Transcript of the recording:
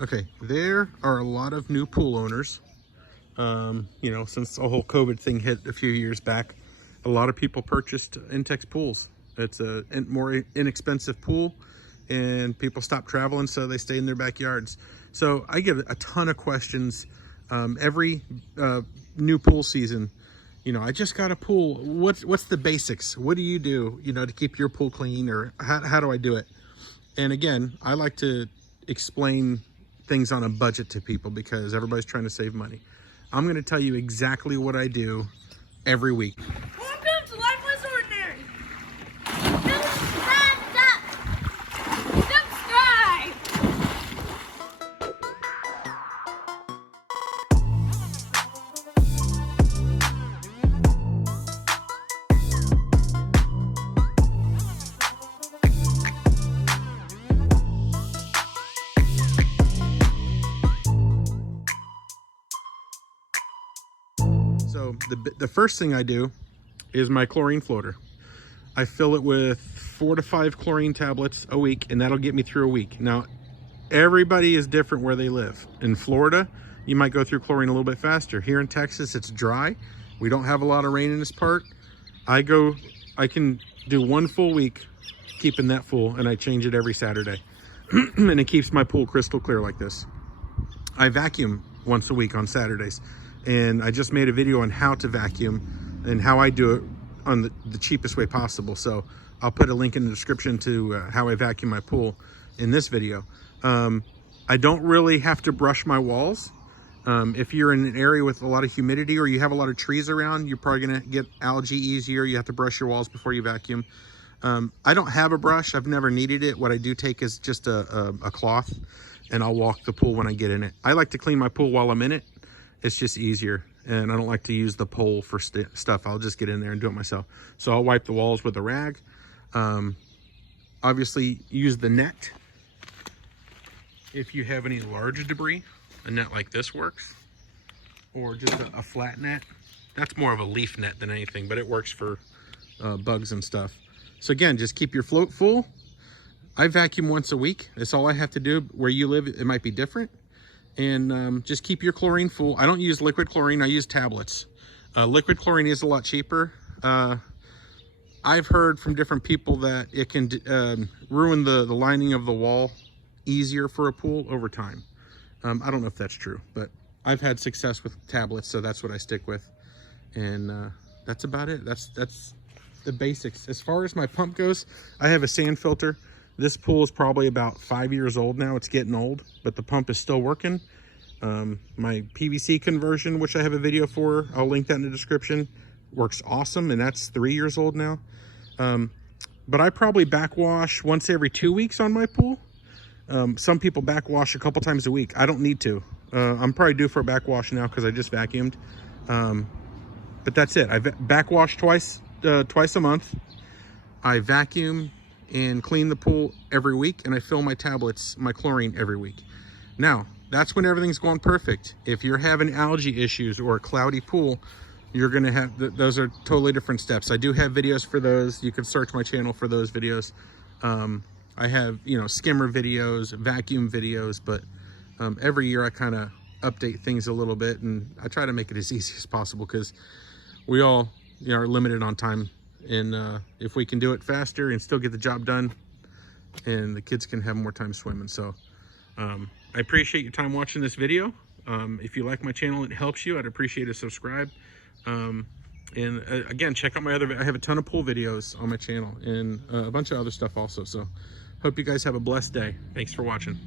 Okay, there are a lot of new pool owners. You know, since the whole COVID thing hit a few years back, a lot of people purchased Intex pools. It's a more inexpensive pool, and people stop traveling, so they stay in their backyards. So I get a ton of questions every new pool season. You know, I just got a pool. What's the basics? What do, you know, to keep your pool clean, or how do I do it? And again, I like to explain things on a budget to people because everybody's trying to save money. I'm going to tell you exactly what I do every week. Welcome to Life Less Ordinary. Subscribe. So the first thing I do is my chlorine floater. I fill it with 4 to 5 chlorine tablets a week, and that'll get me through a week. Now, everybody is different where they live. In Florida, you might go through chlorine a little bit faster. Here in Texas, it's dry. We don't have a lot of rain in this part. I can do 1 full week keeping that full, and I change it every Saturday. And it keeps my pool crystal clear like this. I vacuum once a week on Saturdays. And I just made a video on how to vacuum and how I do it on the cheapest way possible. So I'll put a link in the description to how I vacuum my pool in this video. I don't really have to brush my walls. If you're in an area with a lot of humidity or you have a lot of trees around, you're probably gonna get algae easier. You have to brush your walls before you vacuum. I don't have a brush. I've never needed it. What I do take is just a cloth, and I'll walk the pool when I get in it. I like to clean my pool while I'm in it. It's just easier, and I don't like to use the pole for stuff. I'll just get in there and do it myself. So I'll wipe the walls with a rag. Obviously use the net. If you have any large debris, a net like this works, or just a flat net. That's more of a leaf net than anything, but it works for bugs and stuff. So again, just keep your float full. I vacuum once a week. That's all I have to do. Where you live, it might be different. And just keep your chlorine full. I don't use liquid chlorine, I use tablets. Liquid chlorine is a lot cheaper. I've heard from different people that it can ruin the lining of the wall easier for a pool over time. I don't know if that's true, but I've had success with tablets, so that's what I stick with. And that's about it. That's the basics. As far as my pump goes, I have a sand filter. This pool is probably about 5 years old now. It's getting old, but the pump is still working. My PVC conversion, which I have a video for, I'll link that in the description, works awesome, and that's 3 years old now. But I probably backwash once every 2 weeks on my pool. Some people backwash a couple times a week. I don't need to. I'm probably due for a backwash now because I just vacuumed. But that's it. I backwash twice a month. I vacuum and clean the pool every week, and I fill my tablets, my chlorine, every week. Now, that's when everything's going perfect. If you're having algae issues or a cloudy pool, you're gonna have, those are totally different steps. I do have videos for those. You can search my channel for those videos. I have, you know, skimmer videos, vacuum videos, but every year I kind of update things a little bit, and I try to make it as easy as possible because we all, you know, are limited on time. And if we can do it faster and still get the job done, and the kids can have more time swimming. So I appreciate your time watching this video. If you like my channel, it helps you, I'd appreciate a subscribe. Again, check out my I have a ton of pool videos on my channel, and a bunch of other stuff also. So hope you guys have a blessed day. Thanks for watching.